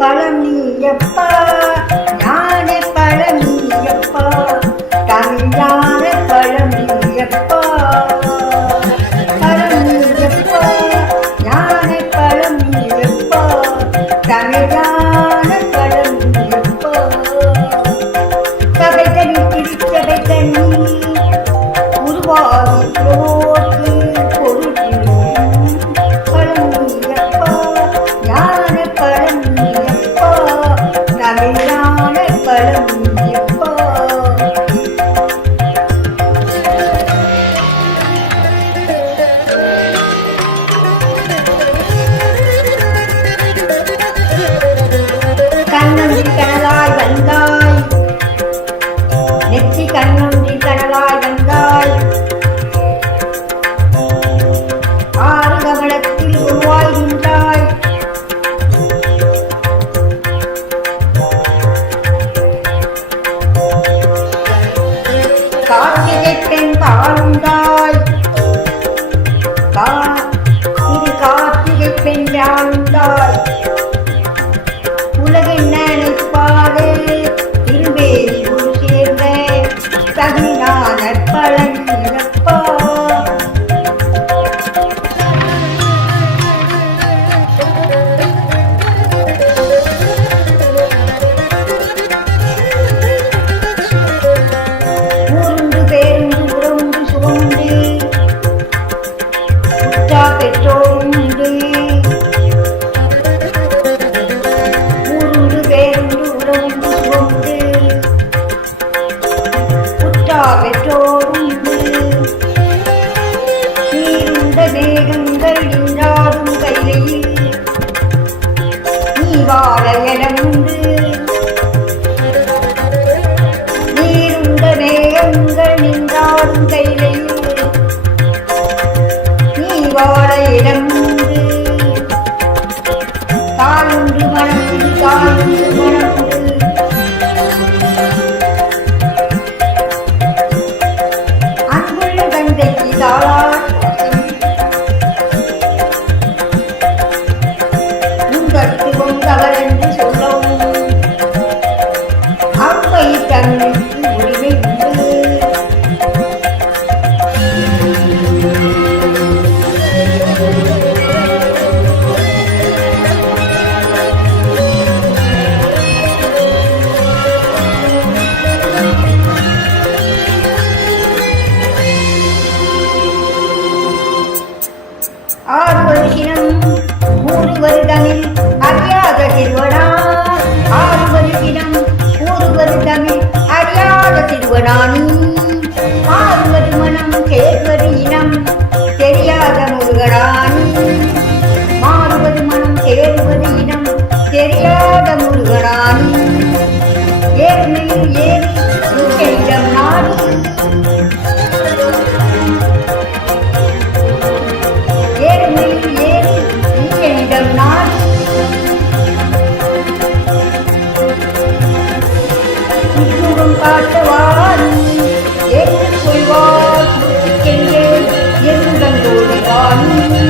பழனியப்பா ஞான பழனியப்பா தமிழான பழனியப்பா பழனியப்பா ஞான பழனியப்பா தமிழான பழனியப்பா சபை தனி திருச்சபை தனி உருவாகி போக்கு பழனியப்பா ஞான பழனியப்பா தமிழான பழனியப்பா கண்ணொன்றி கனலாய் வந்தாய் நெற்றி கண்ணொன்றி கனலாய் வந்தாய் ஆறு கமலத்தில் உருவாகின்றாய் கார்த்திகை பெண் பாழுந்தாய் இது கார்த்திகை பெண் ஆளுந்தாய் உலகின் நினைப்பாடு திருவேலூர் சேர்ந்த தகுநான பழனியப்பா ஊருண்டு பேருந்து உறவுண்டு சுகமுண்டு உற்றா பெற்றோரும் உண்டு ஊருண்டு பேருந்து உறவுண்டு சுகமுண்டு உற்றா பெற்றோரும் உண்டு நீருண்ட மேகங்கள் நின்றாடும் கைலையில் நீ வாழ இடமுண்டு நீருண்ட மேகங்கள் நின்றாடும் கைலையில் நீ வாழ இடமுண்டு தாயுண்டு மனமுண்டு தாயுண்டு மனமுண்டு அன்புள்ள தந்தைக்கு தாளாட்டும் உங்கட்கு கொண்டவர் என்று சொல்லவும் அவ்வை தன்னுக்கு உரிமை உண்டு ஆறு வருஷம் 3 வருடமில் அறியாத திருவனா ஆறு வருஷம் 3 வருடமில் அறியாத திருவனானி மாறுவது மனம் சேர்வது இனம் தெரியாத முருகராணி மாறுவது மனம் சேருவது இனம் தெரியாத முருகராணி ஏழ்மையில் ஏறி இடம் நாடி ஏழ்மையில் ஏறி இடம் நாடி இன்றும் காட்டவாரி ஏற்றுக்கொள்வார் எங்கே எங்குடன் வாணி